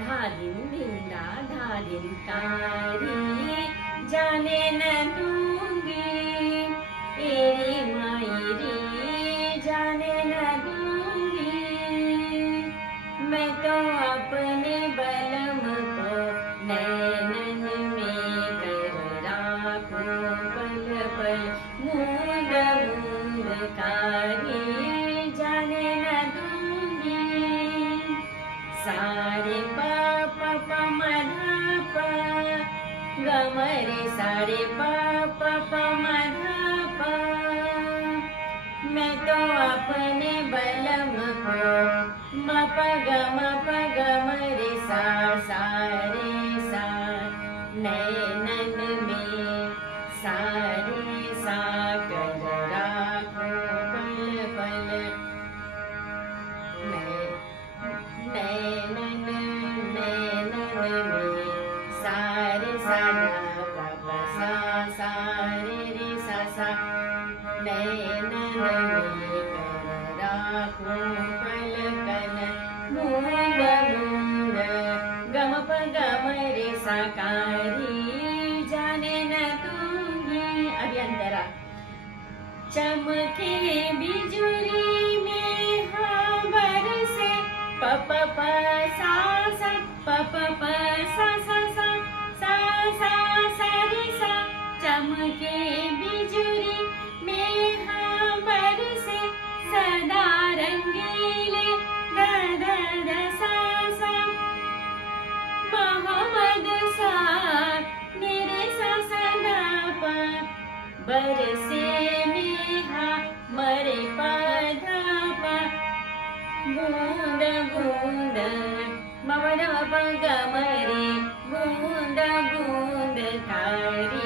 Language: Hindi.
धादिंदा धादिंकारी जाने न दूंगी तेरी मायरी जाने न दूंगी मैं तो अपने बलम को नैनन में कर राखूं पल पल मूंद मूंद कारी जाने न दूंगी सारे पाप मध गमरे सारे पाप मध मैं तो अपने बलम को मप गम रे सा रे सा नैनन में सारे सा कर राखो पल पल नैनन में सारे सा सा रे सा नैनन में कर राखो पल पल मूंद मूंद गम रे साकारी जाने न दूंगी अभियंतरा चमके बिजुली में हावर से पप प सा सा पप प सा सा सा सा सा सा रे सा चमके बिजुली में हावर से सदा रंगीले द द द सा सा मोहम्मद साथ मेरे सा सदा प बरसे मेहा मरे पधा प बूंद बूंद ममद प गमरे बूंद बूंद थारी